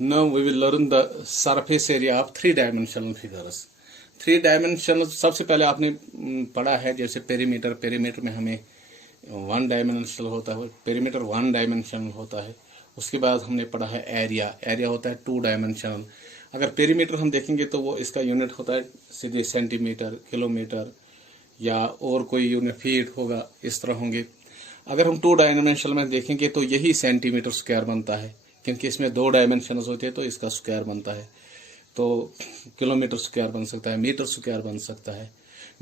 Now we will learn the surface area of three dimensional figures. Three dimensional सबसे पहले आपने पढ़ा है जैसे पेरीमीटर। पेरीमीटर में हमें वन डायमेंशनल होता है, पेरीमीटर वन डायमेंशनल होता है। उसके बाद हमने पढ़ा है एरिया। एरिया होता है टू डायमेंशनल। अगर पेरीमीटर हम देखेंगे तो वो इसका यूनिट होता है सीधे सेंटीमीटर, किलोमीटर या और कोई यूनिट फीट होगा, इस तरह होंगे। अगर हम टू डायमेंशनल में देखेंगे तो यही सेंटीमीटर स्क्वायर बनता है, क्योंकि इसमें दो डायमेंशंस होते हैं तो इसका स्क्वायर बनता है। तो किलोमीटर स्क्वायर बन सकता है, मीटर स्क्वायर बन सकता है,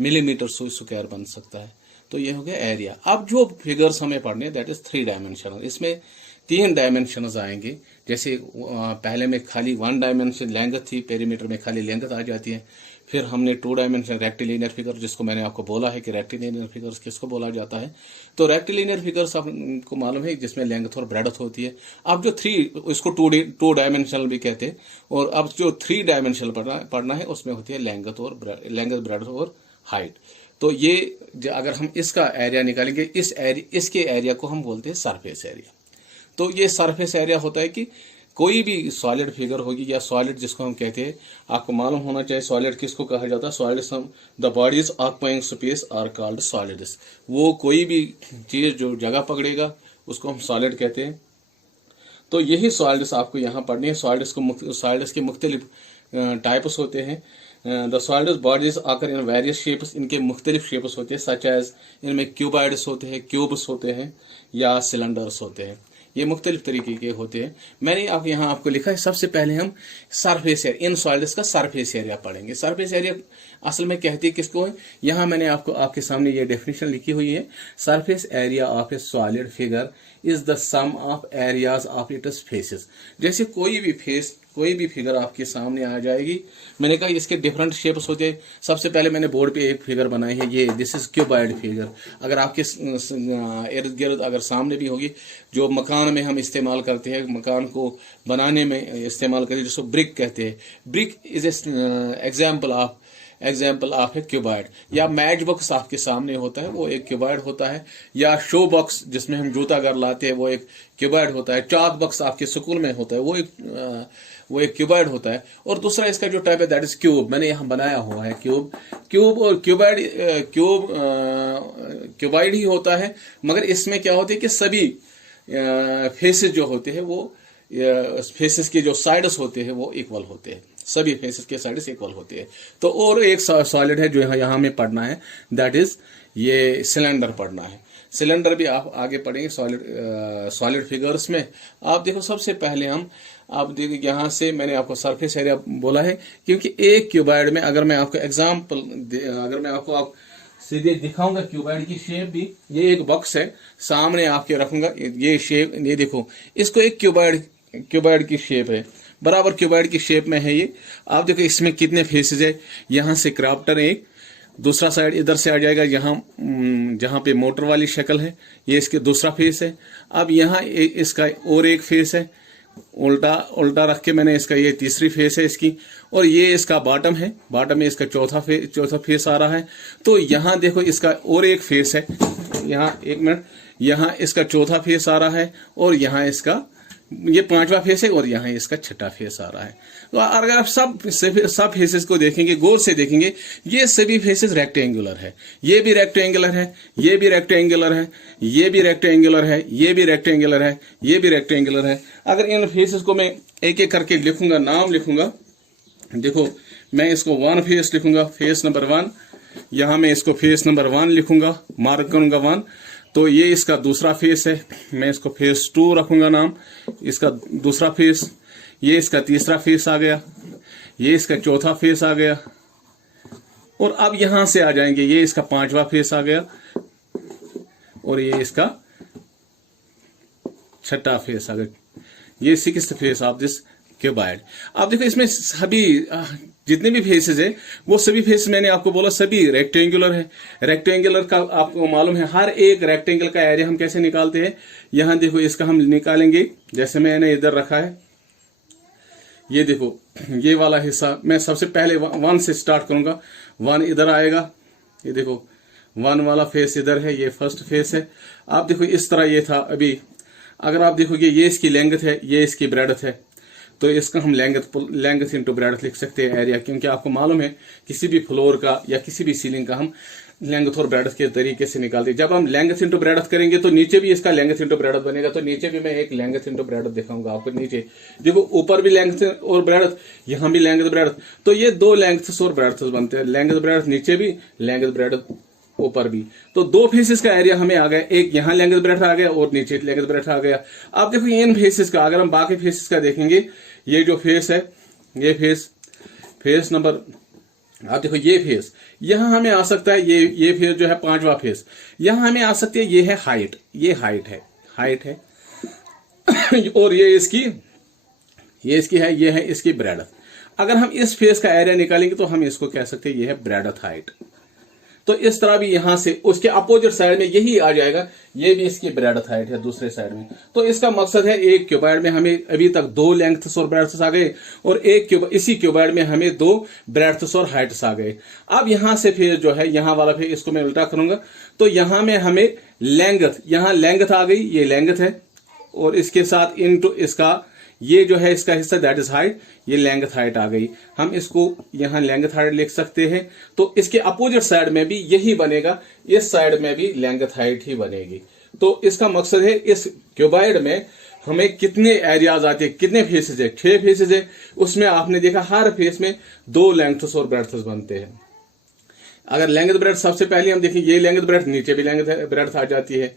मिलीमीटर स्क्वायर बन सकता है। तो ये हो गया एरिया। अब जो फिगर्स हमें पढ़ने दैट इज थ्री डायमेंशनल। इसमें तीन डायमेंशंस आएंगे। जैसे पहले में खाली वन डायमेंशन लेंथ थी, पेरीमीटर में खाली लेंथ आ जाती है। फिर हमने टू डायमेंशन रेक्टिलिनियर फिगर, जिसको मैंने आपको बोला है कि रेक्टिलिनियर फिगर्स किसको बोला जाता है। तो रेक्टिलिनियर फिगर्स आपको मालूम है जिसमें लेंथ और ब्रेडथ होती है। अब जो थ्री, इसको टू डायमेंशनल भी कहते हैं। और अब जो थ्री डायमेंशनल पढ़ना है उसमें होती है लेंथ, ब्रेडथ और हाइट। तो ये अगर हम इसका एरिया निकालेंगे, इसके एरिया को हम बोलते हैं सरफेस एरिया। तो ये सरफेस एरिया होता है कि कोई भी सॉलिड फिगर होगी या सॉलिड जिसको हम कहते हैं, आपको मालूम होना चाहिए सॉलिड किसको कहा जाता है। सॉलिड्स हम the bodies occupying space are called solids. वो कोई भी चीज जो जगह पकड़ेगा उसको हम सॉलिड कहते हैं। तो यही सॉलिड्स आपको यहाँ पढ़नी है। सॉलिड्स के मुख्तलिफ टाइप्स होते हैं। द सॉलिड्स बॉडीज आकर इन वेरियस शेप्स, इनके मुख्तलिफ शेप्स होते हैं। सच एज इनमें क्यूबॉइड्स होते हैं, क्यूब्स होते हैं या सिलेंडर्स होते हैं। ये मुख्तलिफ तरीके के होते हैं। मैंने यहाँ आपको लिखा है। सबसे पहले हम सरफेस एरिया, इन सॉलिड्स का सरफेस एरिया पढ़ेंगे। सरफेस एरिया असल में कहती है किसको है, यहाँ मैंने आपके सामने ये डेफिनेशन लिखी हुई है। Surface area of a solid figure is the sum of areas of its faces. जैसे कोई भी फिगर आपके सामने आ जाएगी, मैंने कहा इसके डिफरेंट शेप्स होते हैं। सबसे पहले मैंने बोर्ड पे एक फिगर बनाई है, ये दिस इज क्यूबॉइड फिगर। अगर आपके इर्द गिर्द अगर सामने भी होगी, जो मकान में हम इस्तेमाल करते हैं, मकान को बनाने में इस्तेमाल करते हैं, जिसको ब्रिक कहते हैं। Brick is example of A cuboid. या मैच बॉक्स आपके सामने होता है, वो एक क्यूबॉइड होता है। या शो बॉक्स जिसमें हम जूता घर लाते हैं, वो एक क्यूबॉइड होता है। चाक बॉक्स आपके स्कूल में होता है, वो एक क्यूबॉइड होता है। और दूसरा इसका जो टाइप है दैट इज क्यूब। मैंने यहाँ बनाया हुआ है क्यूब और क्यूबॉइड ही होता है। मगर इसमें क्या होता है कि सभी फेसेस जो होते हैं वो फेसेस के जो साइड्स होते हैं वो इक्वल होते हैं। सभी फेसेस के साइड्स इक्वल होते हैं। तो और एक सॉलिड है जो यहाँ हमें पढ़ना है, दैट इज ये सिलेंडर पढ़ना है। सिलेंडर भी आप आगे पढ़ेंगे सॉलिड फिगर्स में। आप देखो सबसे पहले आप देखिए यहाँ से मैंने आपको सरफेस एरिया बोला है, क्योंकि एक क्यूबॉइड में अगर मैं आपको सीधे दिखाऊंगा क्यूबॉइड की शेप भी, ये एक बॉक्स है सामने आपके रखूंगा, ये शेप, ये देखो, इसको एक क्यूबॉइड की शेप है, बराबर क्यूबॉइड की शेप में है ये। आप देखो इसमें कितने फेसेस है। यहाँ से क्राफ्टर एक, दूसरा साइड इधर से आ जाएगा, यहाँ जहाँ पे मोटर वाली शक्ल है, ये इसके दूसरा फेस है। अब यहाँ इसका और एक फेस है, उल्टा रख के मैंने इसका, ये तीसरी फेस है इसकी। और ये इसका बॉटम है, बॉटम में इसका चौथा फेस आ रहा है। तो यहाँ देखो इसका और एक फेस है, यहाँ एक मिनट, यहाँ इसका चौथा फेस आ रहा है और यहाँ इसका ये पांचवा फेस है और यहाँ इसका छठा फेस आ रहा है। तो अगर आप सब फेसेस को देखेंगे, गौर से देखेंगे, ये सभी फेसेस रेक्टेंगुलर है। ये भी रेक्टेंगुलर है, ये भी रेक्टेंगुलर है, ये भी रेक्टेंगुलर है, ये भी रेक्टेंगुलर है, ये भी रेक्टेंगुलर है। अगर इन फेसेस को मैं एक एक करके लिखूंगा, नाम लिखूंगा, देखो मैं इसको वन फेस लिखूंगा, फेस नंबर 1। यहाँ मैं इसको फेस नंबर 1 लिखूंगा, मार्क करूंगा 1। तो ये इसका दूसरा फेस है, मैं इसको फेस 2 रखूंगा नाम, इसका दूसरा फेस। ये इसका तीसरा फेस आ गया, ये इसका चौथा फेस आ गया। और अब यहां से आ जाएंगे, ये इसका पांचवा फेस आ गया और ये इसका छठा फेस आ गया। ये sixth face of this cuboid. आप देखो इसमें सभी जितने भी फेसेस है वो सभी फेस मैंने आपको बोला सभी रेक्टेंगुलर है। रेक्टेंगुलर का आपको मालूम है, हर एक रेक्टेंगल का एरिया हम कैसे निकालते हैं। यहां देखो इसका हम निकालेंगे, जैसे मैंने इधर रखा है, ये देखो ये वाला हिस्सा मैं सबसे पहले 1 से स्टार्ट करूंगा। 1 इधर आएगा, ये देखो 1 वाला फेस इधर है, ये फर्स्ट फेस है। आप देखो इस तरह ये था। अभी अगर आप देखोगे ये इसकी लेंथ है, ये इसकी ब्रेडथ है। तो इसका हम लेंथ इंटू ब्रेडथ लिख सकते हैं एरिया, क्योंकि आपको मालूम है किसी भी फ्लोर का या किसी भी सीलिंग का हम लेंथ और ब्रेडथ के तरीके से निकालते हैं। जब हम लेंथ इंटू ब्रेडथ करेंगे तो नीचे भी इसका लेंथ इंटू ब्रेडथ बनेगा। तो नीचे भी मैं एक लेंथ इंटू ब्रेडथ दिखाऊंगा आपको। नीचे देखो ऊपर भी लेंथ और ब्रेडथ, यहाँ भी लेंथ ब्रेडथ, तो ये दो लेंथ्स और ब्रेडथ्स बनते हैं। लेंथ ब्रेडथ नीचे भी, लेंथ ब्रेडथ ऊपर भी। तो दो फेसेस का एरिया हमें आ गया, एक यहाँ लेंथ ब्रेडथ आ गया और नीचे लेंथ ब्रेडथ आ गया। आप देखो इन फेसेस का, अगर हम बाकी फेसेस का देखेंगे, ये जो फेस है, ये फेस नंबर, आप देखो ये फेस, यहां हमें आ सकता है, ये फेस जो है पांचवा फेस, यहां हमें आ सकती है, ये है हाइट, ये हाइट है और ये इसकी है, ये है इसकी ब्रेडथ। अगर हम इस फेस का एरिया निकालेंगे तो हम इसको कह सकते हैं ये है ब्रेडथ हाइट। तो इस तरह भी यहां से उसके अपोजिट साइड में यही आ जाएगा, ये भी इसकी ब्रेडथ हाइट है दूसरे साइड में। तो इसका मकसद है एक क्यूबॉइड में हमें अभी तक दो लेंथ्स और ब्रेड्थ्स आ गए और इसी क्यूबॉइड में हमें दो ब्रेड्थ्स और हाइट्स आ गए। अब यहां से फिर जो है यहां वाला फिर इसको मैं उल्टा करूंगा, तो यहां में हमें लेंथ, यहां लेंथ आ गई, ये लेंथ है और इसके साथ इनटू इसका ये जो है इसका हिस्सा दैट इज हाइट, ये लेंथ हाइट आ गई। हम इसको यहां लेंथ हाइट लिख सकते हैं। तो इसके अपोजिट साइड में भी यही बनेगा, इस साइड में भी लेंथ हाइट ही बनेगी। तो इसका मकसद है इस क्यूबॉइड में हमें कितने एरियाज आते हैं, कितने फेसेस है, 6 फेसेस है। उसमें आपने देखा हर फेस में दो लेंथ्स और ब्रेड्थ्स बनते हैं। अगर लेंथ ब्रेड्थ सबसे पहले हम देखें, ये लेंथ ब्रेड्थ, नीचे भी लेंथ ब्रेड्थ आ जाती है।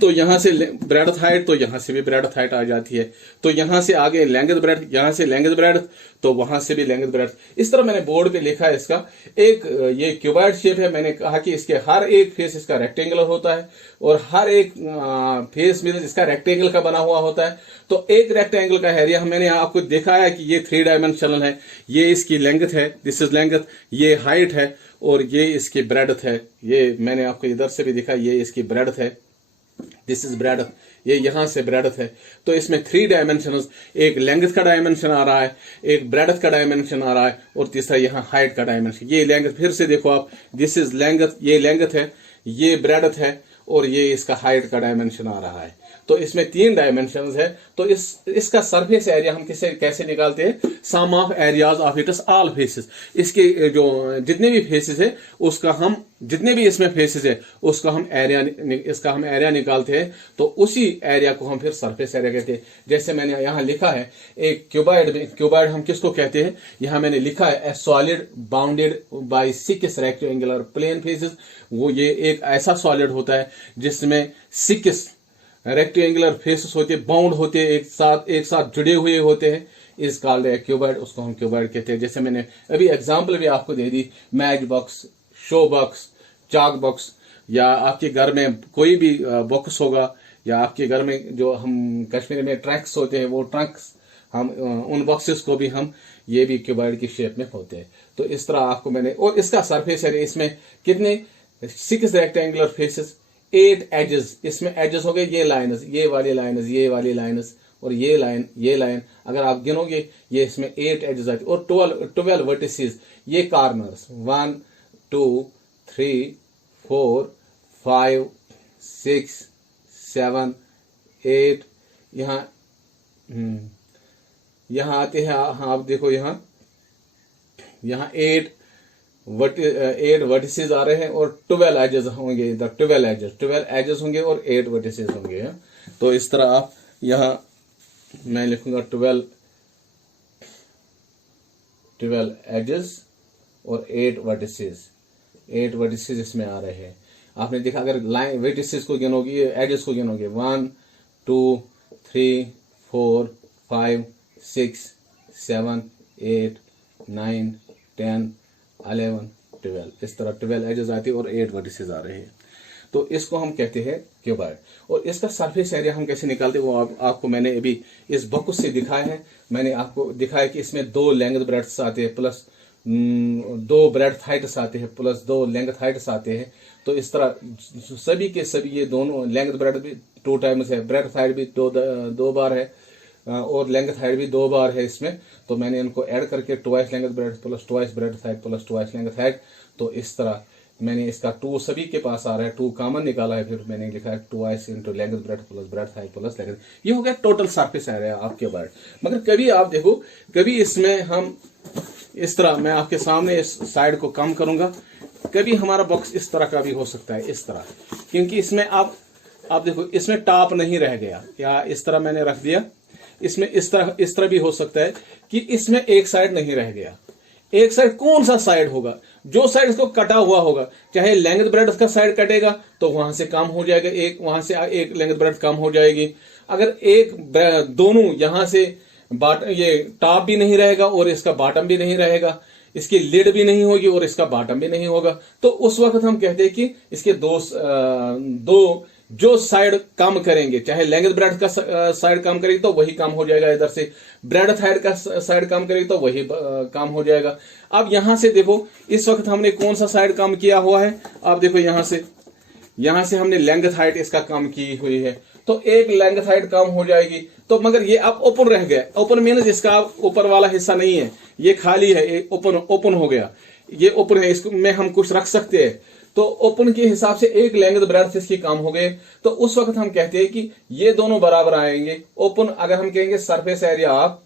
तो यहां से ब्रेडथ हाइट, तो यहां से भी ब्रेडथ हाइट आ जाती है। तो यहां से आगे लेंथ ब्रेडथ, यहां से लेंथ ब्रेडथ, तो वहां से भी लेंथ ब्रेडथ। इस तरह मैंने बोर्ड पे लिखा है इसका। एक ये क्यूबॉइड शेप है, मैंने कहा कि इसके हर एक फेस इसका रेक्टेंगुलर होता है और हर एक फेस में इसका रेक्टेंगल का बना हुआ होता है। तो एक रेक्टेंगल का एरिया मैंने आपको दिखाया है कि ये 3 डायमेंशनल है। ये इसकी लेंथ है, दिस इज लेंथ, ये हाइट है और ये इसकी ब्रेडथ है। ये मैंने आपको इधर से भी दिखा, ये इसकी ब्रेडथ है, दिस इज ब्रेडथ, ये यहां से ब्रेडथ है। तो इसमें 3 डायमेंशन, एक लेंथ का डायमेंशन आ रहा है, एक ब्रेडथ का डायमेंशन आ रहा है और तीसरा यहाँ हाइट का डायमेंशन। ये लेंथ फिर से देखो आप, दिस इज लेंथ, ये लेंथ है, ये ब्रेडथ है और ये इसका हाइट का डायमेंशन आ रहा है। तो इसमें 3 डायमेंशंस है। तो इसका सरफेस एरिया हम कैसे निकालते हैं, sum of areas of its all faces. इसके जो जितने भी फेसेस है उसका हम, जितने भी इसमें फेसेस है उसका हम एरिया निकालते हैं। तो उसी एरिया को हम फिर सरफेस एरिया कहते हैं। जैसे मैंने यहाँ लिखा है एक क्यूबॉइड हम किसको कहते हैं, यहाँ मैंने लिखा है a solid bounded by 6 rectangular plane faces. वो ये एक ऐसा सॉलिड होता है जिसमें 6 रेक्टेंगुलर फेसेस होते हैं, बाउंड होते हैं, एक साथ जुड़े हुए होते हैं, इज कॉल्ड ए क्यूबॉइड। उसको हम क्यूबॉइड कहते हैं। जैसे मैंने अभी एग्जांपल भी आपको दे दी, मैच बॉक्स, शो बॉक्स, चाक बॉक्स, या आपके घर में कोई भी बॉक्स होगा, या आपके घर में जो हम कश्मीर में ट्रंक्स होते हैं, वो ट्रंक्स हम उन बॉक्सेस को भी हम, ये भी क्यूबॉइड की शेप में होते हैं। तो इस तरह आपको मैंने, और इसका सरफेस एरिया, इसमें कितने 6 रेक्टेंगुलर फेसेस, 8 एजेस, इसमें एजेस हो गए, ये लाइन्स, ये वाली लाइन्स और ये लाइन, अगर आप गिनोगे ये इसमें 8 एजेस आती है और 12 वर्टिसेस, ये कॉर्नर्स 1 2 3 4 5 6 7 8, यहाँ आते हैं। हाँ आप देखो यहाँ 8 वर्टिसेस आ रहे हैं और 12 एजेस होंगे, इधर 12 एजेस होंगे और 8 वर्टिसेस होंगे। तो इस तरह आप यहाँ मैं लिखूंगा 12 एजेस और 8 वर्टिसेस इसमें आ रहे हैं। आपने देखा अगर लाइन वर्टिसेस को गिनोगे, एजेस को गिनोगे 1 2 3 4 5 6 7 8 9 10 11 12, इस तरह 12 एजेस आती है और 8 वर्टिसेस आ रहे हैं। तो इसको हम कहते हैं क्यूबॉइड। और इसका सरफेस एरिया हम कैसे निकालते हैं वो आपको मैंने अभी इस बॉक्स से दिखाया है। मैंने आपको दिखाया कि इसमें 2 लेंथ ब्रेड्थ्स आते हैं प्लस 2 ब्रेड्थ हाइट्स आते हैं प्लस 2 लेंथ हाइट्स आते हैं। तो इस तरह सभी के सभी ये दोनों लेंथ ब्रेड्थ भी 2 टाइम्स है, ब्रेड्थ हाइट भी दो बार है और लेंथ हाइट भी 2 बार है इसमें। तो मैंने इनको ऐड करके twice length breadth plus twice breadth height plus twice length height. तो इस तरह मैंने इसका 2 सभी के पास आ रहा है, 2 कॉमन निकाला है, फिर मैंने लिखा है 2s into length breadth plus breadth height plus length. ये हो गया टोटल सरफेस एरिया आपके बार। मगर कभी आप देखो, कभी इसमें हम इस तरह, मैं आपके सामने इस साइड को कम करूंगा, कभी हमारा बॉक्स इस तरह का भी हो सकता है, इस तरह, क्योंकि इसमें आप देखो इसमें टॉप नहीं रह गया, या इस तरह मैंने रख दिया, इसमें इस तरह भी हो सकता है कि इसमें एक साइड नहीं रह गया। एक साइड कौन सा साइड होगा? जो साइड इसको कटा हुआ होगा, चाहे लेंथ ब्रेड्थ का साइड कटेगा तो वहां से कम हो जाएगा, एक वहां से एक लेंथ ब्रेड्थ कम हो जाएगी। अगर एक दोनों यहां से ये टॉप भी नहीं रहेगा और इसका बॉटम भी नहीं रहेगा, इसकी लिड भी नहीं होगी और इसका बॉटम भी नहीं होगा, तो उस वक्त हम कहते हैं कि इसके दो जो साइड कम करेंगे, चाहे लेंथ ब्रेड्थ का साइड कम करेगी तो वही कम हो जाएगा, इधर से ब्रेड्थ हाइट का साइड कम करेगी तो वही कम हो जाएगा। अब यहां से देखो, इस वक्त हमने कौन सा साइड कम किया हुआ है? आप देखो यहां से हमने लेंथ हाइट इसका कम की हुई है, तो एक लेंथ हाइट कम हो जाएगी। तो मगर ये अब ओपन रह गया। ओपन मीन्स इसका ऊपर वाला हिस्सा नहीं है, ये खाली है, ओपन हो गया, ये ओपन है, इसमें हम कुछ रख सकते हैं। तो ओपन के हिसाब से एक लेंथ ब्रेड्थ इसकी कम हो गए, तो उस वक्त हम कहते हैं कि ये दोनों बराबर आएंगे। ओपन, अगर हम कहेंगे surface area of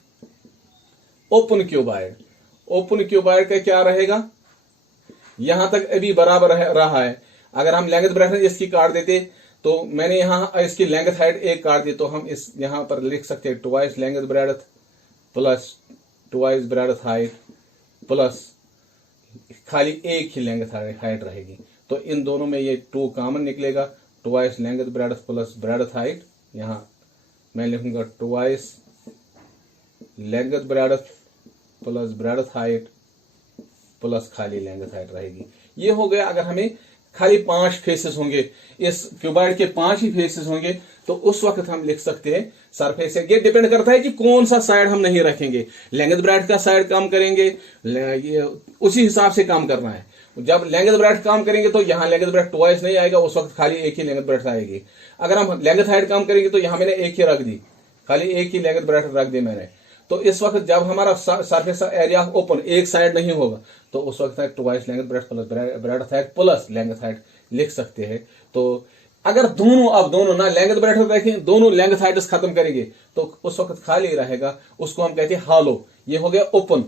open cuboid, open cuboid का क्या रहेगा? यहां तक अभी बराबर रहा है। अगर हम लेंथ ब्रेड्थ इसकी काट देते, तो मैंने यहां इसकी लेंथ हाइट एक काट दी, तो हम इस यहां पर लिख सकते हैं twice length breadth plus twice breadth height plus खाली एक ही लेंथ हाइट रहेगी। तो इन दोनों में ये 2 कॉमन निकलेगा, twice length breadth plus breadth height. यहां मैं लिखूंगा twice length breadth plus breadth height plus खाली लेंथ हाइट रहेगी। ये हो गया। अगर हमें खाली 5 फेसेस होंगे, इस क्यूबॉइड के 5 ही फेसेस होंगे, तो उस वक्त हम लिख सकते हैं सरफेस। ये डिपेंड करता है कि कौन सा साइड हम नहीं रखेंगे। लेंथ ब्रेड्थ का साइड कम करेंगे, ये उसी हिसाब से काम करना है। जब लेंथ ब्रेड्थ कम करेंगे तो यहां लेंथ ब्रेड्थ ट्वाइस नहीं आएगा, उस वक्त खाली एक ही लेंथ ब्रेड्थ आएगी। अगर हम लेंथ हाइट कम करेंगे तो यहां मैंने एक ही रख दी, खाली एक ही लेंथ ब्रेड्थ रख दी मैंने। तो इस वक्त जब हमारा सरफेस एरिया ओपन एक साइड नहीं होगा, तो उस वक्त twice length breadth plus breadth height plus length height लिख सकते हैं। तो अगर दोनों ना लेंथ ब्रेड्थ रखें, दोनों लेंथ हाइट खत्म करेंगे, तो उस वक्त खाली रहेगा, उसको हम कहते हैं हॉलो। ये हो गया ओपन,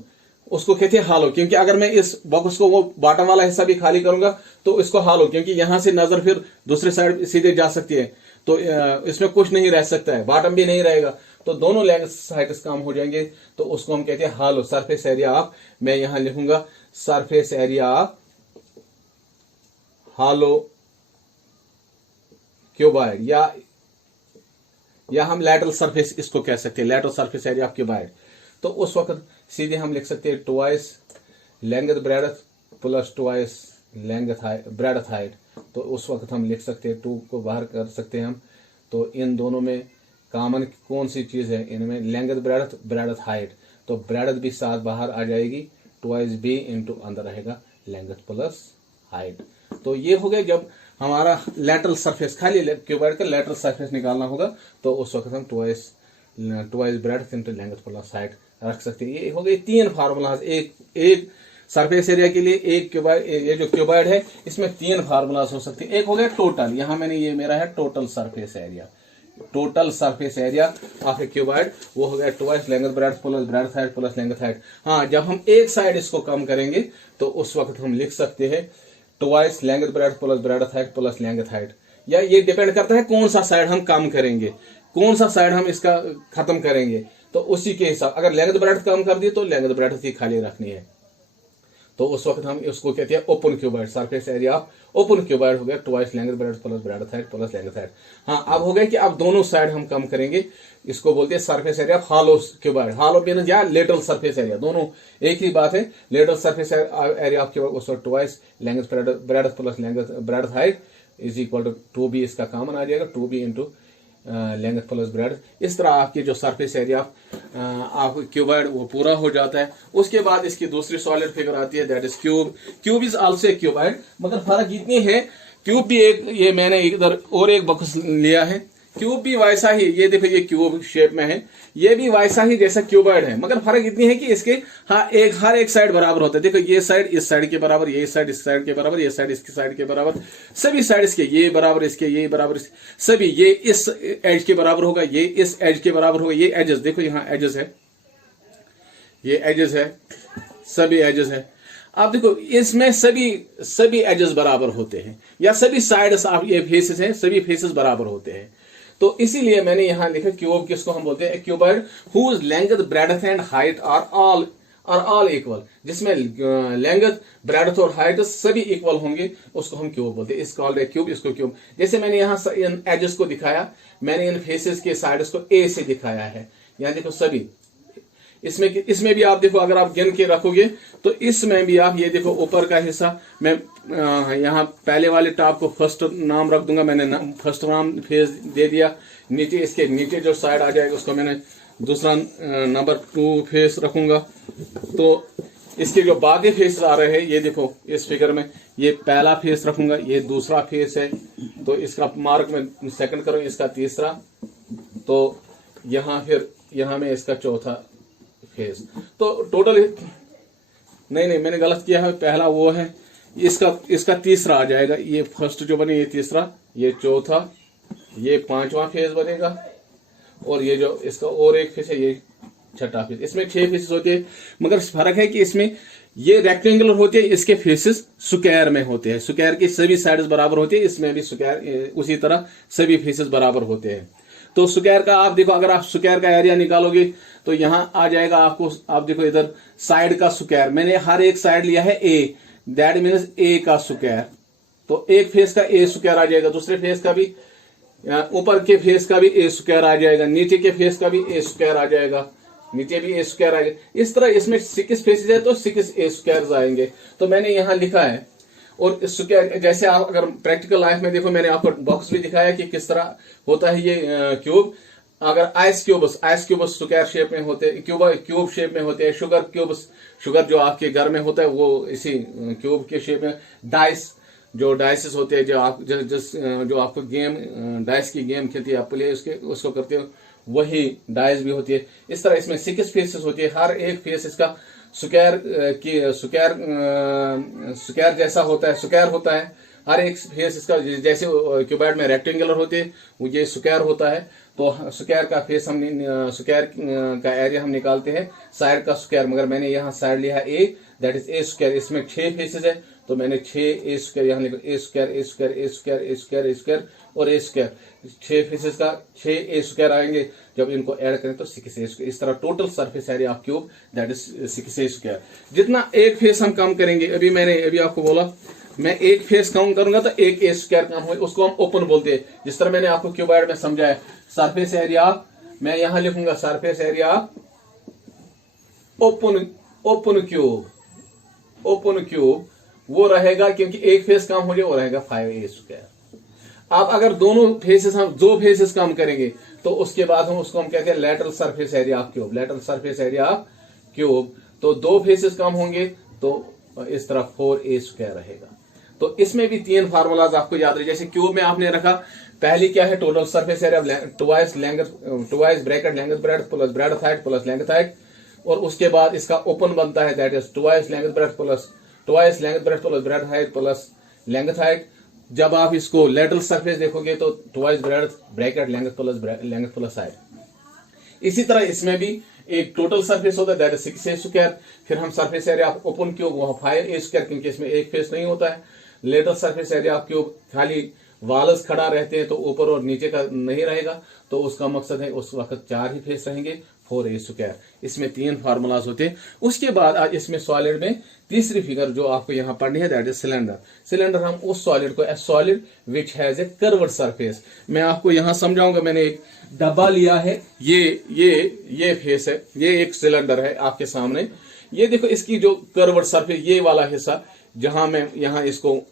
उसको कहते हैं हॉलो। क्योंकि अगर मैं इस बॉक्स को, वो बॉटम वाला हिस्सा भी खाली करूंगा, तो इसको हॉलो, क्योंकि यहां से नजर फिर दूसरे साइड सीधे जा सकती है, तो इसमें कुछ नहीं रह सकता है, बॉटम भी नहीं रहेगा, तो दोनों लेंथ हाइट्स कम हो जाएंगे, तो उसको हम कहते हैं हॉलो। सरफेस एरिया ऑफ, मैं यहां लिखूंगा surface area of hollow cuboid, या हम लैटरल सरफेस इसको कह सकते हैं, lateral surface area of cuboid. तो उस वक्त सीधे हम लिख सकते हैं twice length breadth plus twice length breadth height. तो उस वक्त हम लिख सकते हैं, 2 को बाहर कर सकते हैं हम। तो इन दोनों में कॉमन कौन सी चीज है? इनमें लेंथ ब्रेड्थ ब्रेड्थ हाइट, तो ब्रेड्थ भी साथ बाहर आ जाएगी, ट्वाइस बी इंटू अंदर रहेगा लेंथ प्लस हाइट। तो ये हो गया। जब हमारा लेटरल सरफेस, खाली क्यूबॉइड का लेटरल सरफेस निकालना होगा, तो उस वक्त हम twice breadth into length plus height रख सकते हैं। ये हो गए 3 फार्मूलाज एक सरफेस एरिया के लिए। एक क्यूबॉइड, ये जो क्यूबॉइड है इसमें 3 फार्मूलाज हो सकते हैं। एक हो गया टोटल, यहां मैंने ये मेरा है total surface area, total surface area of A cuboid, वो हो गया twice length breadth plus breadth height plus length height. हाँ, जब हम एक साइड इसको कम करेंगे, तो उस वक्त हम लिख सकते हैं twice length breadth plus breadth height plus length height. या ये डिपेंड करता है कौन सा साइड हम कम करेंगे, कौन सा साइड हम इसका खत्म करेंगे, तो उसी के हिसाब। अगर लेंथ ब्रेड्थ कम कर दी, तो लेंथ ब्रेड्थ ही खाली रखनी है, तो उस वक्त हम इसको कहते हैं open cuboid. Surface area of open cuboid हो गया twice length breadth plus breadth height plus length height. हाँ, अब हो गया कि अब दोनों साइड हम कम करेंगे, इसको बोलते हैं surface area of hollow cuboid. Hollow means या लेटरल सरफेस एरिया, दोनों एक ही बात है। Lateral surface area of cuboid, उसको twice length breadth plus length breadth height is equal to 2b, इसका कॉमन आ जाएगा 2b into length plus breadth. इस तरह आपकी जो सरफेस एरिया आप क्यूबॉइड वो पूरा हो जाता है। उसके बाद इसकी दूसरी सॉलिड फिगर आती है, that is cube. Cube is also a cuboid, मगर फर्क इतनी है, क्यूब भी एक, ये मैंने इधर और एक बॉक्स लिया है, क्यूब भी वैसा ही, ये देखो ये क्यूब शेप में है, ये भी वैसा ही जैसा क्यूबॉइड है, मगर फर्क इतनी है कि इसके हर एक साइड बराबर होता है। देखो ये साइड इस साइड के बराबर, ये साइड इस साइड के बराबर, ये साइड इसकी साइड के बराबर, सभी साइड इसके ये बराबर, इसके ये बराबर, सभी ये इस एज के बराबर होगा, ये इस एज के बराबर होगा। ये एजेस देखो, यहाँ एजेस है, ये एजेस है, सभी एजेस है। आप देखो इसमें सभी एजेस बराबर होते हैं, या सभी साइड्स आप ये फेसेस हैं, सभी फेसेस बराबर होते हैं। तो इसीलिए मैंने यहां लिखा क्यूब, किसको हम बोलते हैं, cuboid whose length, breadth and height are all equal, जिसमें लेंथ, ब्रेडथ और हाइट सभी इक्वल होंगे, उसको हम क्यूब बोलते हैं। इसको कॉल्ड है क्यूब, इसको क्यूब। जैसे मैंने यहाँ इन एजेस को दिखाया, मैंने इन फेसेस के साइड्स को ए से दिखाया है। यहाँ देखो सभी, इसमें भी आप देखो, अगर आप गिन के रखोगे तो इसमें भी आप ये देखो ऊपर का हिस्सा, मैं यहाँ पहले वाले टॉप को फर्स्ट नाम रख दूंगा, मैंने फर्स्ट नाम फेस दे दिया। नीचे इसके नीचे जो साइड आ जाएगा उसको मैंने दूसरा नंबर 2 फेस रखूंगा। तो इसके जो बाकी फेस आ रहे हैं, ये देखो इस फिगर में, ये पहला फेस रखूंगा, ये दूसरा फेस है, तो इसका मार्क में सेकंड करूंगा, इसका तीसरा, तो यहाँ में इसका चौथा फेस। तो टोटल नहीं मैंने गलत किया है, पहला वो है, इसका तीसरा आ जाएगा, ये फर्स्ट जो बने ये तीसरा, ये चौथा, ये 5वां फेस बनेगा, और ये जो इसका और एक फेस है ये छठा फेस। इसमें 6 फेसेस होते हैं, मगर फर्क है कि इसमें ये रेक्टेंगुलर होते हैं, इसके फेसेस स्क्वायर में होते हैं, स्क्वायर की सभी साइड्स बराबर होती है, इसमें भी स्क्वायर उसी तरह सभी फेसेस बराबर होते हैं। तो स्क्वायर का आप देखो, अगर आप स्क्वायर का एरिया निकालोगे तो यहां आ जाएगा आपको, आप देखो इधर साइड का स्क्वायर, मैंने हर एक साइड लिया है ए, दैट मीन्स ए का स्क्वायर, तो एक फेस का ए स्क्वायर आ जाएगा, दूसरे फेस का भी, ऊपर के फेस का भी ए स्क्वायर आ जाएगा, नीचे के फेस का भी ए स्क्वायर आ जाएगा, नीचे भी ए स्क्वायर आएगा। इस तरह इसमें 6 फेसेस है तो 6 ए स्क्वायर आएंगे। तो मैंने यहाँ लिखा है, और स्क्वायर जैसे आप अगर प्रैक्टिकल लाइफ में देखो, मैंने आपको बॉक्स भी दिखाया कि किस तरह होता है ये क्यूब। अगर आइस क्यूब्स स्क्वायर शेप में होते हैं, क्यूब शेप में होते हैं। शुगर जो आपके घर में होता है वो इसी क्यूब के शेप में। डाइसेस होते हैं, जो आपको गेम डाइस की गेम खेलती है आप प्ले उसको करते हो, वही डाइस भी होती है। इस तरह इसमें 6 फेसेस होती है, हर एक फेस इसका स्क्वायर जैसा होता है, स्क्वायर होता है हर एक फेस इसका। जैसे क्यूबॉइड में रेक्टेंगुलर होते हैं, वो ये स्क्वायर होता है। तो स्क्वायर का फेस स्क्वायर का एरिया हम निकालते हैं साइड का स्क्वायर, मगर मैंने यहाँ साइड लिया है ए, दैट इज ए स्क्वायर। इसमें 6 फेसेस है तो मैंने 6 ए स्क्वायर यहाँ लिखा, ए स्क्वायर ए स्क्वायर ए स्क्वायर ए स्क्वायर ए स्क्वायर और ए स्क्वायर। 6 फेसेस का 6 ए स्क्वायर आएंगे, जब इनको ऐड करें तो 6 ए स्क्वायर। इस तरह total surface area of cube that is 6 A square. जितना एक फेस हम कम करेंगे, अभी आपको बोला मैं एक फेस कम करूंगा तो एक ए स्क्वायर कम हो, उसको हम ओपन बोलते हैं। जिस तरह मैंने आपको क्यूबॉइड में समझाया, सरफेस एरिया मैं यहां लिखूंगा सरफेस एरिया ओपन क्यूब वो रहेगा, क्योंकि एक फेस कम हो जाए वो रहेगा 5 ए स्क्वायर। आप अगर दो फेसेस कम करेंगे तो उसके बाद उसको हम कहते हैं lateral surface area of cube, lateral surface area of cube. तो 2 फेसेस कम होंगे तो इस तरह 4 ए स्क्वायर रहेगा। तो इसमें भी 3 फार्मूलाज आपको याद रहे। जैसे क्यूब में आपने रखा, पहली क्या है, total surface area twice bracket length breadth plus breadth height plus length height, और उसके बाद इसका ओपन बनता है that is twice length breadth plus breadth height plus length height. जब आप इसको लेटरल सरफेस देखोगे तो twice breadth bracket length plus height. इसी तरह इसमें भी एक टोटल सरफेस होता है दैट इज 6 ए स्क्वायर। फिर हम surface area of open cube वहां 5 ए स्क्वायर, क्योंकि इसमें एक फेस नहीं होता है। Lateral surface area of cube खाली वाल्स खड़ा रहते हैं तो ऊपर और नीचे का नहीं रहेगा, तो उसका मकसद है उस वक्त 4 ही फेस रहेंगे, 4 ए स्क्वायर। इसमें 3 फार्मूलाज होते हैं। उसके बाद आज इसमें सॉलिड में तीसरी फिगर जो आपको यहाँ पढ़नी है दैट इज सिलेंडर। सिलेंडर हम उस सॉलिड को, ए solid which has A curved surface. मैं आपको यहाँ समझाऊंगा। मैंने एक डब्बा लिया है, ये फेस है, ये एक सिलेंडर है आपके सामने। ये देखो इसकी जो कर्व्ड सरफेस, ये वाला हिस्सा जहां मैं यहाँ इसको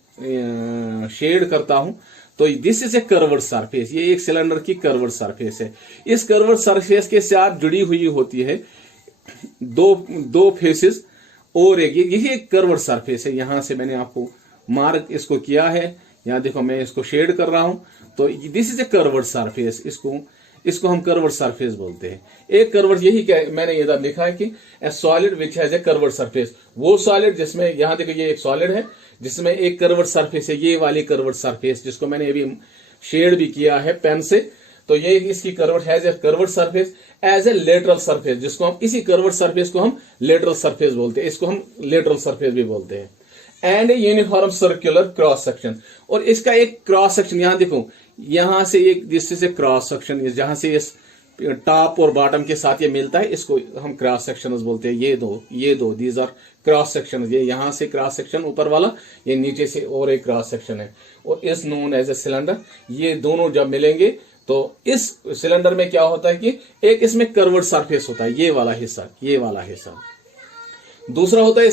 शेड करता हूं, तो this is a curved surface. ये एक सिलेंडर की कर्व्ड सरफेस है। इस कर्व्ड सरफेस के साथ जुड़ी हुई होती है दो फेसेस और यही एक कर्व्ड सरफेस है। यहां से मैंने आपको मार्क इसको किया है यहाँ देखो मैं इसको शेड कर रहा हूं, तो this is a curved surface, इसको हम कर्वर्ड सरफेस बोलते हैं। एक कर्वर्ड, यही क्या मैंने इधर लिखा है कि a solid which has a curved surface, वो सॉलिड जिसमें, यहाँ देखो ये एक सॉलिड है जिसमें एक कर्वर्ड सरफेस है, ये वाली कर्वर्ड सरफेस जिसको मैंने अभी शेड भी किया है पेन से, तो ये इसकी curved has a curved surface as a lateral surface, जिसको हम इसी कर्वर्ड सरफेस को हम लेटरल सरफेस बोलते हैं, इसको हम लेटरल सरफेस भी बोलते हैं। And a uniform circular cross section, और इसका एक क्रॉस सेक्शन, यहां देखो यहां से एक दिस से क्रॉस सेक्शन, जहां से इस टॉप और बॉटम के साथ ये मिलता है, इसको हम क्रॉस सेक्शन बोलते हैं। ये दो दीज आर क्रॉस सेक्शन, ये यहां से क्रॉस सेक्शन ऊपर वाला, ये नीचे से और एक क्रॉस सेक्शन है, और इस नोन एज ए सिलेंडर। ये दोनों जब मिलेंगे तो इस सिलेंडर में क्या होता है कि एक इसमें कर्वर्ड सरफेस होता है, ये वाला हिस्सा। दूसरा होता है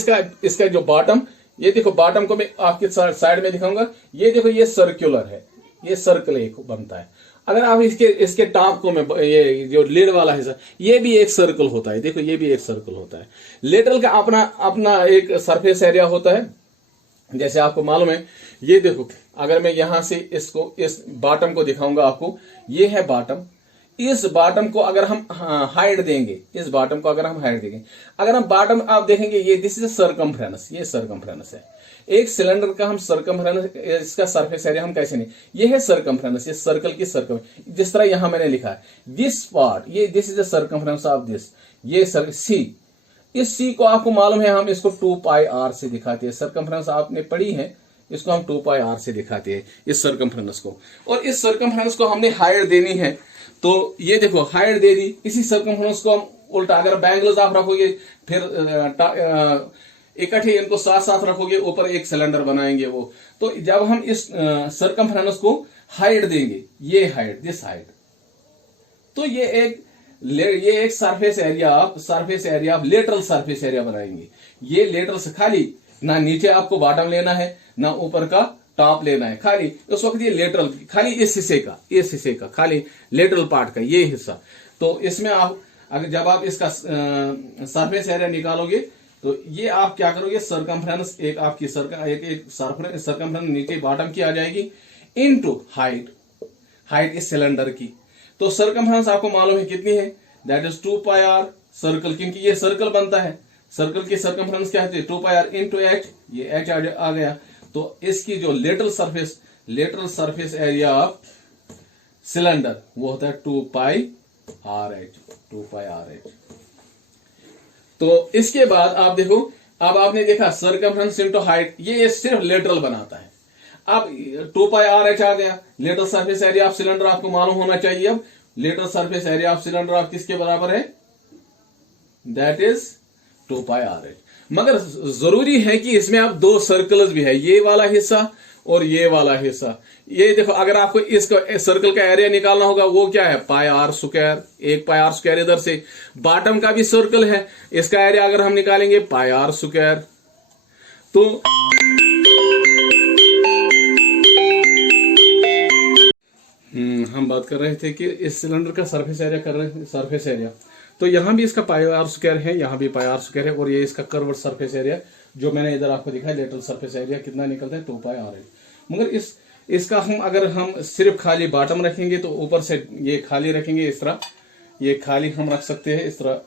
इसका जो बॉटम, ये देखो बॉटम को मैं आपके साइड में दिखाऊंगा, ये देखो ये सर्कुलर है, ये सर्कल एक बनता है। अगर आप इसके टॉप को मैं, ये जो लीड वाला हिस्सा, ये भी एक सर्कल होता है, देखो ये भी एक सर्कल होता है। लेटरल का अपना एक सरफेस एरिया होता है, जैसे आपको मालूम है। ये देखो अगर मैं यहां से इस बॉटम को दिखाऊंगा आपको, ये है बॉटम। इस बॉटम को अगर हम हाइड देंगे, अगर हम बॉटम आप देखेंगे, ये दिस इज सर्कमफ्रेंस, ये सर्कमफ्रेंस है। एक सिलेंडर का हम सर्कमफ्रेंस, इसका सरफेस एरिया हम कैसे नहीं, ये है सर्कमफ्रेंस, ये सर्कल की सर्कम, जिस तरह यहां मैंने लिखा है दिस पार्ट, ये this is the circumference of this, ये सी। इस सी को आपको मालूम है हम इसको 2 पाई आर से दिखाते हैं, सर्कमफ्रेंस आपने पढ़ी है, इसको हम 2 पाई आर से दिखाते हैं इस सर्कमफ्रेंस को। और इस सर्कमफ्रेंस को हमने हाइट देनी है, तो ये देखो हाइट दे दी। इसी सर्कमफ्रेंस को हम उल्टा, अगर बैंगल्स आप रखोगे फिर इकट्ठे इनको साथ साथ रखोगे, ऊपर एक सिलेंडर बनाएंगे वो। तो जब हम इस सर्कमफ्रेंस को हाइट देंगे, ये हाइट, दिस हाइट, तो ये एक सरफेस एरिया आप लेटरल सरफेस एरिया बनाएंगे। ये लेटरल से खाली, ना नीचे आपको बॉटम लेना है ना ऊपर का टॉप लेना है, खाली उस वक्त ये लेटरल, खाली इस हिस्से का खाली लेटरल पार्ट का ये हिस्सा। तो इसमें आप अगर जब आप इसका सरफेस एरिया निकालोगे, तो ये आप क्या करोगे, सर्कमफ्रेंस एक आपकी सर्कमफ्रेंस नीचे बॉटम की आ जाएगी, इनटू हाइट इस सिलेंडर की। तो सर्कमफ्रेंस आपको मालूम है कितनी है, that is 2 pi r circle, क्योंकि ये सर्कल बनता है, सर्कल की सर्कमफ्रेंस क्या है 2 पाई आर इनटू एच, ये एच आ गया। तो इसकी जो lateral surface area of cylinder वो होता है 2 पाई आर एच। तो इसके बाद आप देखो, अब आपने देखा सर्कमफ्रेंस इनटू हाइट, ये सिर्फ लेटरल बनाता है। अब 2 पाई आर एच आ गया, lateral surface area of cylinder आपको मालूम होना चाहिए। अब lateral surface area of cylinder आप किसके बराबर है, that is 2 pi R H. मगर जरूरी है कि इसमें आप 2 सर्कल्स भी है, ये वाला हिस्सा और ये वाला हिस्सा। ये देखो अगर आपको इसका सर्कल का एरिया निकालना होगा, वो क्या है pi R square, 1 pi R square इधर से, बॉटम का भी सर्कल है, इसका एरिया अगर हम निकालेंगे पाई आर स्क्वायर। तो हम बात कर रहे थे कि इस सिलेंडर का सरफेस एरिया कर रहे हैं, सरफेस एरिया, तो यहां भी इसका पाई आर स्क्वायर है, यहां भी पाई आर स्क्वायर है, और ये इसका कर्व्ड सरफेस एरिया जो मैंने इधर आपको दिखाया, लेटरल सरफेस एरिया कितना निकलता है 2 पाई आर एच। मगर इसका अगर हम सिर्फ खाली बॉटम रखेंगे, तो ऊपर से ये खाली रखेंगे, इस तरह ये खाली हम रख सकते हैं, इस तरह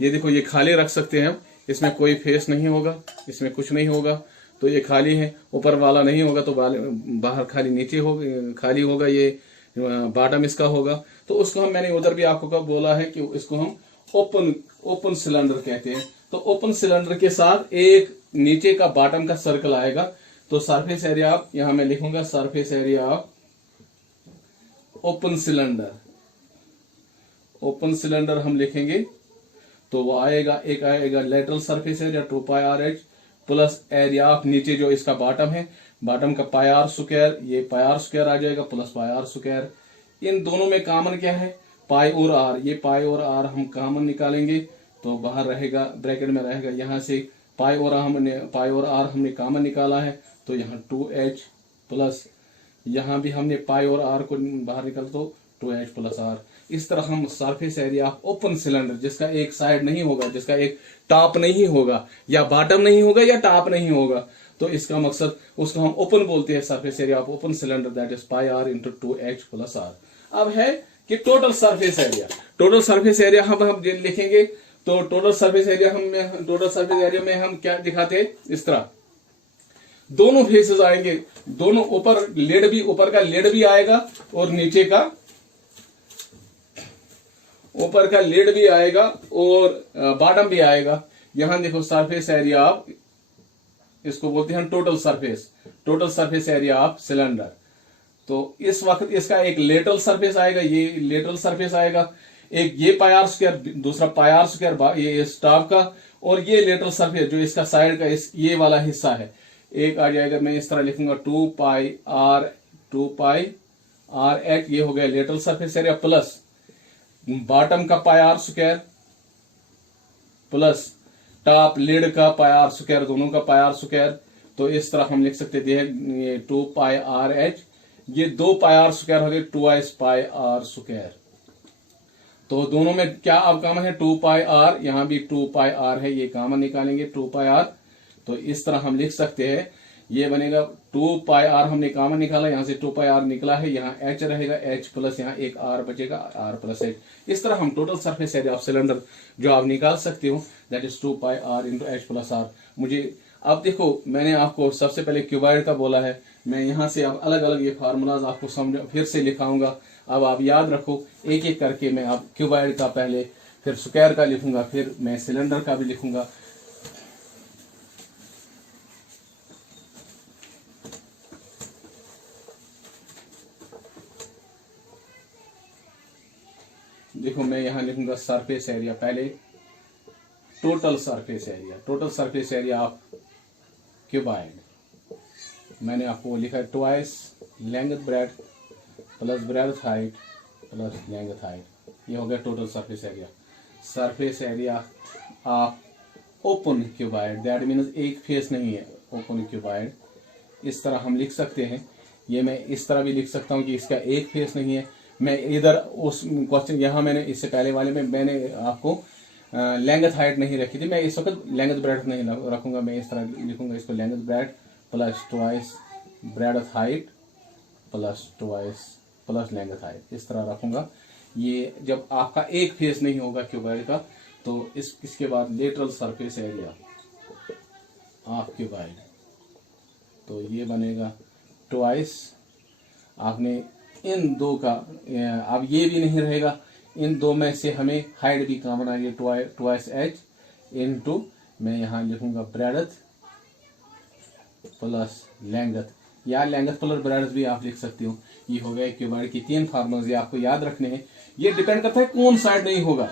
ये देखो ये खाली रख सकते हैं हम, इसमें कोई फेस नहीं होगा, इसमें कुछ नहीं होगा, तो ये खाली है, ऊपर वाला नहीं होगा, तो बाहर खाली नीचे होगा, खाली होगा, ये बॉटम इसका होगा। तो उसको मैंने उधर भी आपको कब बोला है कि इसको हम ओपन सिलेंडर कहते हैं। तो ओपन सिलेंडर के साथ एक नीचे का बॉटम का सर्कल आएगा, तो सरफेस एरिया आप यहां मैं लिखूंगा, surface area of open cylinder हम लिखेंगे, तो वो आएगा, एक आएगा lateral surface area 2 pi R H plus area of नीचे जो इसका बॉटम है, बॉटम का पाई आर स्क्वायर, ये पाई आर स्क्वायर आ जाएगा प्लस पाई आर स्क्वायर। इन दोनों में कॉमन क्या है, पाई और आर, ये पाई और आर हम कॉमन निकालेंगे, तो बाहर रहेगा, ब्रैकेट में रहेगा, यहां से पाई और आर हमने कॉमन निकाला है, तो यहाँ 2h प्लस यहां भी हमने पाई और आर को बाहर निकाल, तो 2h प्लस आर। इस तरह हम surface area of open cylinder, जिसका एक साइड नहीं होगा, जिसका एक टॉप नहीं होगा, या बॉटम नहीं होगा या टॉप नहीं होगा, तो इसका मकसद उसको हम ओपन बोलते हैं, surface area of open cylinder that is pi are into 2h plus r. अब है कि total surface area, total surface area हम लिखेंगे। तो टोटल सरफेस एरिया में हम क्या दिखाते हैं, इस तरह दोनों फेसेस आएंगे, दोनों ऊपर लेड भी, ऊपर का लेड भी आएगा और नीचे का ऊपर का लेड भी आएगा और बॉटम भी आएगा। यहां देखो सरफेस एरिया ऑफ, इसको बोलते हैं total surface area of cylinder. तो इस वक्त इसका एक लेटरल सरफेस आएगा, ये लेटरल सरफेस आएगा, एक ये पाई आर स्क्वायर, दूसरा पाई आर स्क्वायर ये स्टॉप का, और ये लेटरल सरफेस जो इसका साइड का ये वाला हिस्सा है, एक आ जाएगा। मैं इस तरह लिखूंगा 2 पाई आर एच, ये हो गया lateral surface area, plus bottom का pi R square plus top lid का पाई आर स्क्वायर, दोनों का पाई आर स्क्वायर। तो इस तरह हम लिख सकते हैं ये 2 पाई आर एच, ये 2 पाई आर स्क्वायर हो गए 2s पाई आर स्क्वायर। तो दोनों में क्या अब कॉमन है, 2 पाई आर, यहां भी 2 पाई आर है, ये कॉमन निकालेंगे 2 पाई आर। तो इस तरह हम लिख सकते हैं, ये बनेगा 2 पाई आर, हमने कॉमन निकाला, यहां से 2 पाई आर निकला है, यहाँ h रहेगा, h प्लस यहाँ एक r बचेगा, r प्लस h। इस तरह हम total surface area of cylinder जो आप निकाल सकते हो that is 2 pi are into h plus r। मुझे अब देखो, मैंने आपको सबसे पहले क्यूबाइड का बोला है, मैं यहाँ से अब अलग अलग ये फार्मूलाज आपको समझ फिर से लिखाऊंगा। अब आप याद रखो, एक एक करके मैं आप क्यूबाइड का पहले, फिर स्क्वायर का लिखूंगा, फिर मैं सिलेंडर का भी लिखूंगा। देखो मैं यहां लिखूंगा सरफेस एरिया, पहले total surface area of cuboid. मैंने आपको लिखा है twice length breadth plus breadth height plus length height, ये हो गया total surface area of open cuboid, that means एक फेस नहीं है ओपन क्यूबाइड। इस तरह हम लिख सकते हैं, ये मैं इस तरह भी लिख सकता हूं कि इसका एक फेस नहीं है। मैं इधर उस क्वेश्चन, यहाँ मैंने इससे पहले वाले में मैंने आपको लेंथ हाइट नहीं रखी थी, मैं इस वक्त लेंथ ब्रेड्थ नहीं रखूंगा, मैं इस तरह लिखूंगा इसको length breadth plus twice breadth height plus twice plus length height, इस तरह रखूंगा। ये जब आपका एक फेस नहीं होगा क्यूबाइड का, तो इसके बाद lateral surface area of cuboid, तो ये बनेगा ट्वाइस, आपने इन दो का, अब ये भी नहीं रहेगा, इन दो में से हमें हाइट भी कॉमन आएगी, ट्वाइस एच इनटू, मैं यहाँ लिखूंगा ब्रेड्थ प्लस लेंथ, या लेंथ प्लस ब्रेड्थ भी आप लिख सकते हो। ये हो गया क्यूबाइड की 3 फार्मूलाज, ये आपको याद रखने हैं। ये डिपेंड करता है कौन साइड नहीं होगा,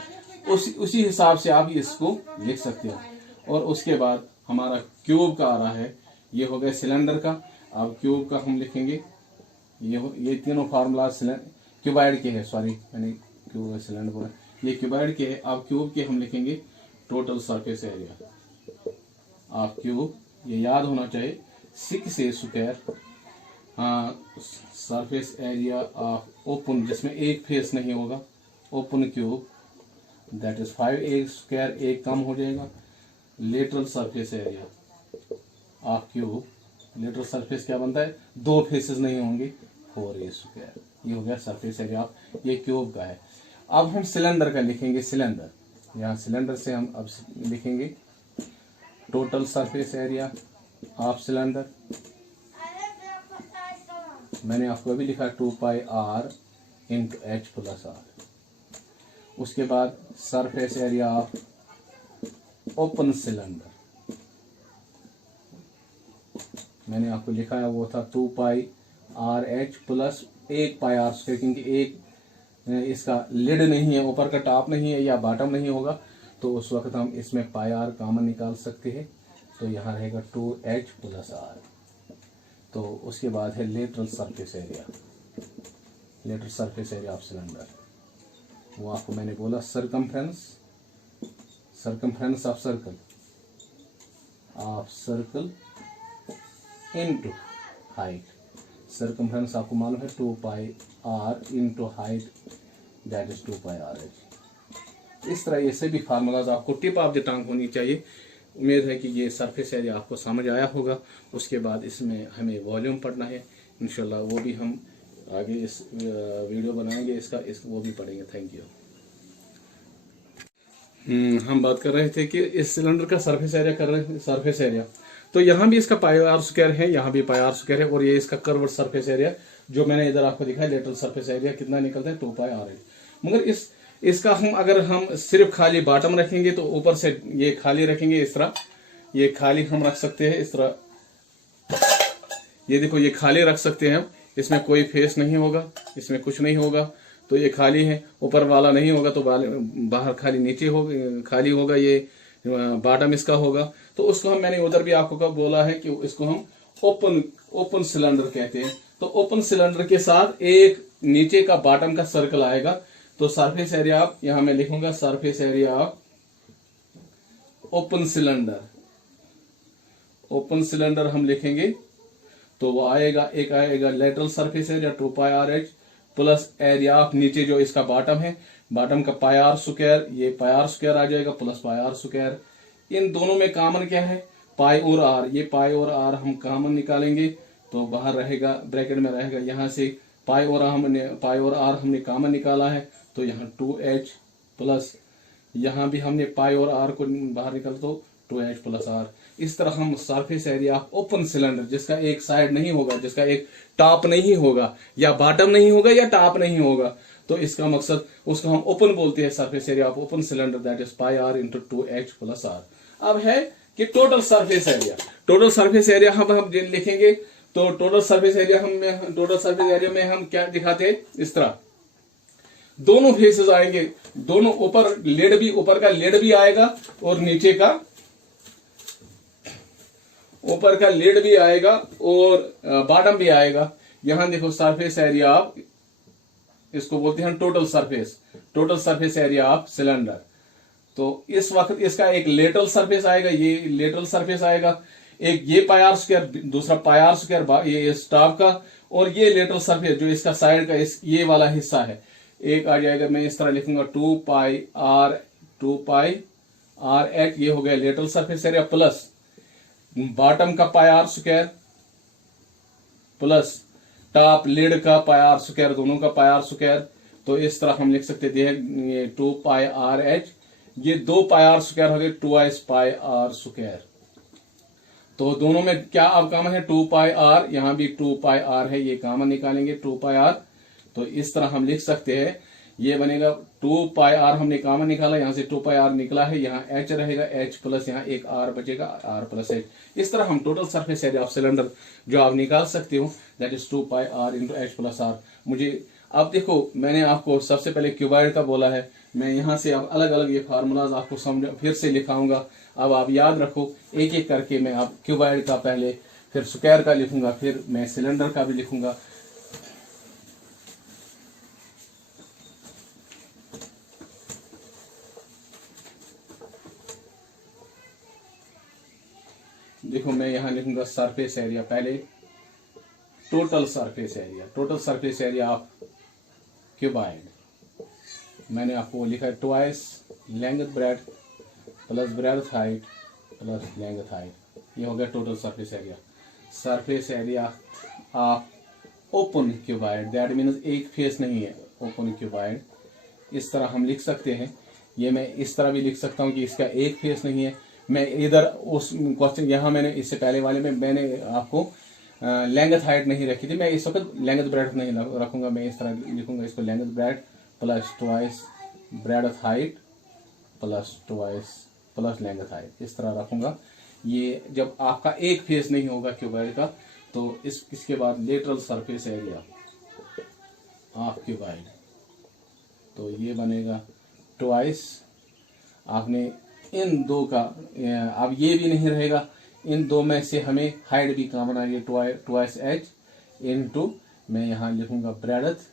उसी हिसाब से आप इसको लिख सकते हो। और उसके बाद हमारा क्यूब का आ रहा है, ये हो गया सिलेंडर का। अब क्यूब का हम लिखेंगे, ये तीनों फार्मूला क्यूबाइड के हैं, सॉरी मैंने क्यूब सिलेंडर बोला, ये क्यूबाइड के है। अब क्यूब के हम लिखेंगे total surface area of cube, ये याद होना चाहिए 6a square surface area of open, जिसमें एक फेस नहीं होगा, open cube that is 5a square, एक कम हो जाएगा, lateral surface area of cube, lateral surface क्या बनता है, 2 फेसेस नहीं होंगे, 4a स्क्वायर, ये हो गया सरफेस एरिया, ये क्यूब का है। अब हम सिलेंडर का लिखेंगे, सिलेंडर, यहाँ सिलेंडर से हम अब लिखेंगे total surface area of cylinder. मैंने आपको अभी लिखा 2 pi are into H plus are. उसके बाद surface area of open cylinder, मैंने आपको लिखा है वो था 2 pi R H plus 1 pi R square, क्योंकि एक इसका लिड नहीं है, ऊपर का टॉप नहीं है या बॉटम नहीं होगा, तो उस वक्त हम इसमें पाई आर कॉमन निकाल सकते हैं। तो यहाँ रहेगा 2h प्लस आर। तो उसके बाद है lateral surface area, lateral surface area of cylinder, वो आपको मैंने बोला circumference of circle into height. Circumference आपको मालूम है 2 pi are into height that is 2 pi R H. इस तरह ये सभी फार्मूलाज आपको टिप ऑफ द टंग होनी चाहिए, उम्मीद है कि ये सरफेस एरिया आपको समझ आया होगा। उसके बाद इसमें हमें वॉल्यूम पढ़ना है इंशाल्लाह, वो भी हम आगे इस वीडियो बनाएंगे इसका वो भी पढ़ेंगे। Thank you. हम बात कर रहे थे कि इस सिलेंडर का सरफेस एरिया कर रहे हैं। सरफेस एरिया तो यहाँ भी इसका पाई आर स्क्वायर है, यहाँ भी पाई आर स्क्वायर है, और ये इसका कर्व्ड सरफेस एरिया जो मैंने इधर आपको दिखाया लेटरल सरफेस एरिया कितना निकलता है 2 पाई आर एच। मगर इसका अगर हम सिर्फ खाली बॉटम रखेंगे तो ऊपर से ये खाली रखेंगे इस तरह, ये खाली हम रख सकते हैं इस तरह, ये देखो ये खाली रख सकते हैं हम, इसमें कोई फेस नहीं होगा, इसमें कुछ नहीं होगा, तो ये खाली है, ऊपर वाला नहीं होगा तो बाहर खाली नीचे होगा, खाली होगा, ये बॉटम इसका होगा। तो उसको मैंने उधर भी आपको बोला है कि इसको हम ओपन सिलेंडर कहते हैं। तो ओपन सिलेंडर के साथ एक नीचे का बॉटम का सर्कल आएगा, तो सरफेस एरिया आप यहां मैं लिखूंगा surface area of open cylinder. Open cylinder हम लिखेंगे तो वो आएगा, एक आएगा lateral surface area 2 pi R H plus area of नीचे जो इसका बॉटम है, बॉटम का पाई आर स्क्वायर, ये पाई आर स्क्वायर आ जाएगा प्लस पाई आर स्क्वायर। इन दोनों में कॉमन क्या है पाई और आर, ये पाई और आर हम कॉमन निकालेंगे तो बाहर रहेगा, ब्रैकेट में रहेगा, यहां से पाई और आर हमने कॉमन निकाला है तो यहाँ 2h प्लस यहाँ भी हमने पाई और आर को बाहर निकाला तो 2h प्लस आर। इस तरह हम सरफेस एरिया ओपन सिलेंडर जिसका एक साइड नहीं होगा, जिसका एक टॉप नहीं होगा या बॉटम नहीं होगा या टॉप नहीं होगा, तो इसका मकसद उसको हम ओपन बोलते हैं, surface area of open cylinder that is pi are into 2h plus r. अब है कि total surface area, total surface area हम लिखेंगे तो टोटल सरफेस एरिया में हम क्या दिखाते हैं, इस तरह दोनों फेसेस आएंगे, दोनों ऊपर का लेड भी आएगा और नीचे का ऊपर का लेड भी आएगा और बॉटम भी आएगा। यहां देखो सरफेस एरिया ऑफ, इसको बोलते हैं total surface area of cylinder. तो इस वक्त इसका एक लेटरल सरफेस आएगा, ये लेटरल सरफेस आएगा, एक ये पाई आर स्क्वायर, दूसरा पाई आर स्क्वायर ये स्टॉप का, और ये लेटरल सरफेस जो इसका साइड का ये वाला हिस्सा है, एक आ जाएगा, मैं इस तरह लिखूंगा 2 पाई आर एच, ये हो गया lateral surface area plus bottom का pi R square plus top lid का पाई आर स्क्वायर, दोनों का पाई आर स्क्वायर। तो इस तरह हम लिख सकते हैं ये 2 पाई आर एच, ये 2 पाई आर स्क्वायर हो गए 2s पाई आर स्क्वायर। तो दोनों में क्या अब कॉमन है 2 पाई आर, यहां भी 2 पाई आर है, ये कॉमन निकालेंगे 2 पाई आर। तो इस तरह हम लिख सकते हैं, ये बनेगा 2 पाई आर हमने कॉमन निकाला, यहां से 2 पाई आर निकला है, यहाँ h रहेगा, h प्लस यहाँ एक r बचेगा, r प्लस h। इस तरह हम total surface area of cylinder जो आप निकाल सकते हो that is 2 pi are into h plus r। मुझे अब देखो मैंने आपको सबसे पहले क्यूबॉइड का बोला है, मैं यहाँ से अब अलग अलग ये फार्मूलाज आपको फिर से लिखाऊंगा। अब आप याद रखो एक एक करके, मैं आप क्यूबॉइड का पहले, फिर स्क्वायर का लिखूंगा, फिर मैं सिलेंडर का भी लिखूंगा। देखो मैं यहां लिखूंगा सरफेस एरिया, पहले total surface area of cuboid, मैंने आपको लिखा है twice length breadth plus breadth height plus length height, ये हो गया total surface area of open cuboid, that means एक फेस नहीं है ओपन क्यूबॉइड। इस तरह हम लिख सकते हैं, ये मैं इस तरह भी लिख सकता हूं कि इसका एक फेस नहीं है। मैं इधर उस क्वेश्चन यहाँ मैंने इससे पहले वाले में मैंने आपको लेंथ हाइट नहीं रखी थी, मैं इस वक्त लेंथ ब्रेड्थ नहीं रखूंगा, मैं इस तरह लिखूंगा इसको length breadth plus twice breadth height plus twice plus length height, इस तरह रखूंगा। ये जब आपका एक फेस नहीं होगा क्यूबॉइड का, तो इसके बाद lateral surface area of cuboid, तो ये बनेगा ट्वाइस, आपने इन दो का, अब ये भी नहीं रहेगा, इन दो में से हमें हाइट भी कॉमन आ गई, ट्वाइस एच इनटू मैं यहाँ लिखूंगा ब्रेड्थ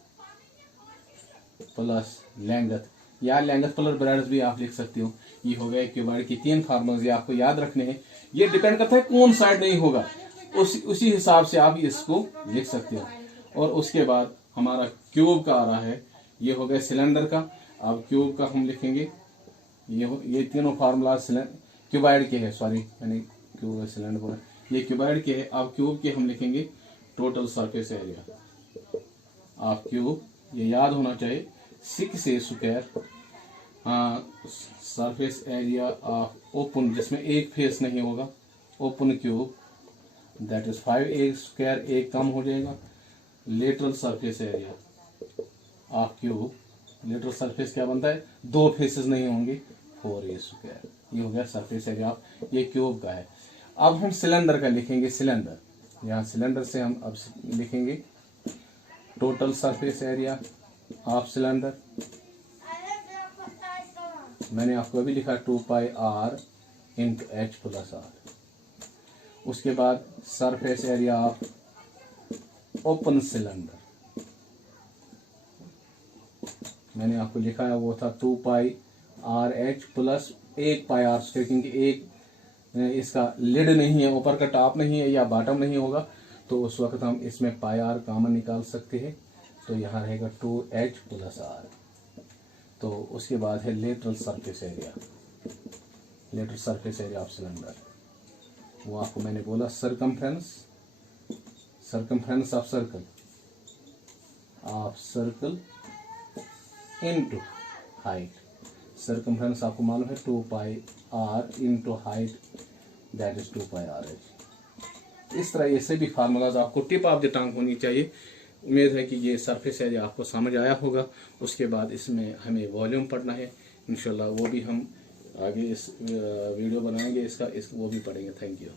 प्लस लेंथ, या लेंथ प्लस ब्रेड्थ भी आप लिख सकते हो। ये हो गया क्यूबॉइड की 3 फार्मूले, ये आपको याद रखने हैं। ये डिपेंड करता है कौन साइड नहीं होगा, उसी हिसाब से आप इसको लिख सकते हो। और उसके बाद हमारा क्यूब का आ रहा है, ये हो गया सिलेंडर का। अब क्यूब का हम लिखेंगे, ये तीनों फार्मूला क्यूबाइड के है, सॉरी मैंने क्यूब सिलेंडर बोला, ये क्यूबाइड के है। अब क्यूब के हम लिखेंगे total surface area of cube, ये याद होना चाहिए 6a square surface area of open, जिसमें एक फेस नहीं होगा, open cube that is 5a square, एक कम हो जाएगा। Lateral surface area of cube, lateral surface क्या बनता है, दो फेसेस नहीं होंगे, 4a स्क्वायर, ये हो गया सरफेस एरिया ऑफ, ये क्यूब का है। अब हम सिलेंडर का लिखेंगे, सिलेंडर, यहाँ सिलेंडर से हम अब लिखेंगे total surface area of cylinder, मैंने आपको अभी लिखा 2πr into H plus are. उसके बाद surface area of open cylinder, मैंने आपको लिखा है वो था 2πrh प्लस 1πr स्क्वायर, क्योंकि एक इसका लिड नहीं है, ऊपर का टॉप नहीं है या बॉटम नहीं होगा, तो उस वक्त हम इसमें πr कॉमन निकाल सकते हैं, तो यहाँ रहेगा 2h प्लस r। तो उसके बाद है lateral surface area, lateral surface area of cylinder, वो आपको मैंने बोला circumference, circumference of circle into height, circumference आपको मालूम है 2πr into height that is 2πrh। इस तरह ये सभी फार्मूलाज आपको टिप ऑफ द टंग होनी चाहिए। उम्मीद है कि ये सरफेस एरिया आपको समझ आया होगा। उसके बाद इसमें हमें वॉल्यूम पढ़ना है इंशाल्लाह, वो भी हम आगे इस वीडियो बनाएंगे इसका, वो भी पढ़ेंगे। Thank you.